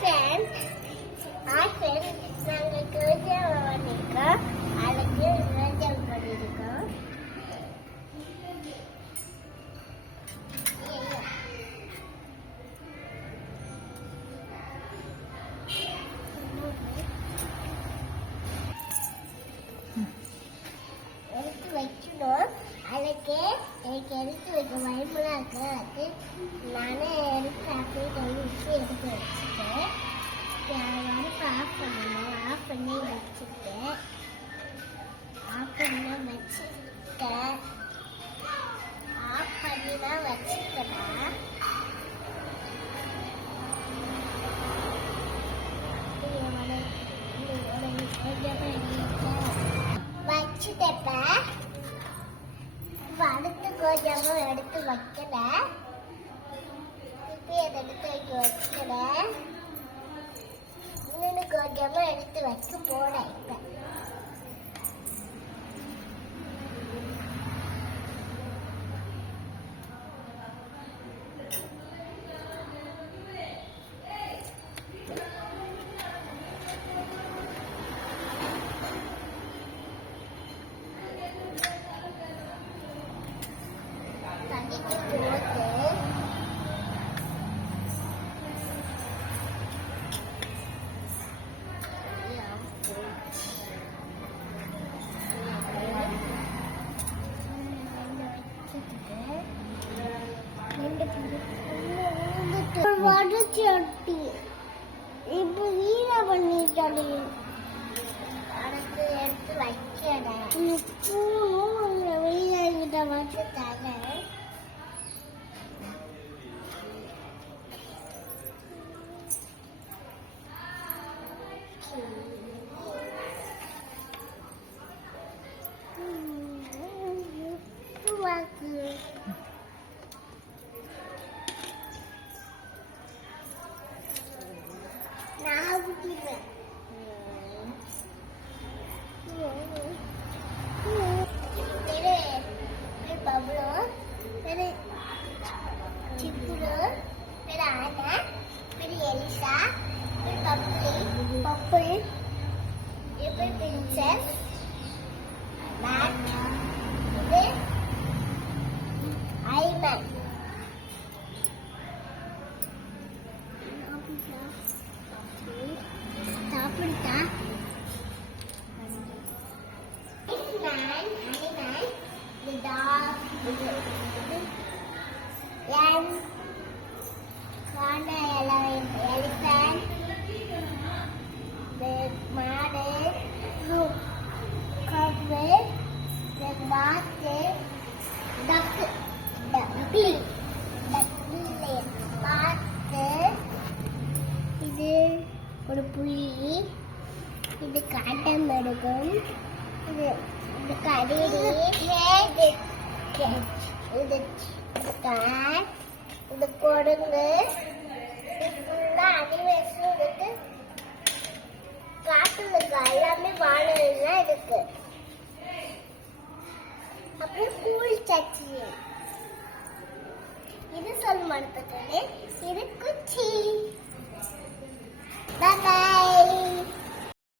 Friends நாங்கள் கோஜாவை பண்ணியிருக்கோம். அதுக்கு ரோஜாவை பண்ணியிருக்கோம். எடுத்து வைக்கணும். அதுக்கு எனக்கு எடுத்து வைக்க பயமெல்லாம் இருக்கு. அதுக்கு நானே எடுத்து அப்படியே கழுவிட்டு எடுத்து வச்சுட்டேன். அடுப்பு ஆஃப் பண்ணணும். ஆஃப் பண்ணி வச்சுட்டேன். ஆஃப் பண்ணி தான் வச்சுட்டேன். வச்சுட்டப்ப அடுத்து கொஞ்சமும் எடுத்து வைக்கல. திருப்பி அதை எடுத்து வைக்கல. இன்னொன்று கொஞ்சமும் எடுத்து வைக்க போட இப்ப வடச்சட்டி இப்போ வீணா பண்ணிட்டாடி. அடுத்து எடுத்து வைக்கடா. வீணாகிட்ட வச்சு தர நான் ஊற்றிடுவேன். பப்ளு பேரு சிப்புரு பேரு ஆனா பேரு எலிசா பேரு பப்புள் இது பேரு பிரின்சஸ் மேட் இது ஐமன். சாப்பிட்டா the dog, lion, elephant, the மாடு, கவ்வு, the வாத்து, duck, வாத்து, இது ஒரு புலி, இது காட்டாமிருகம், இது கரடி, இது cat, இது குரங்கு, இது ஃபுல்லா அனிமல்ஸ் இருக்கு. காட்டுல எல்லாமே வாழலாம் இருக்கு. அப்புறம் கூல் சச்சி, இது சொல் மரத்துக்கு, இது குச்சி. பாய்.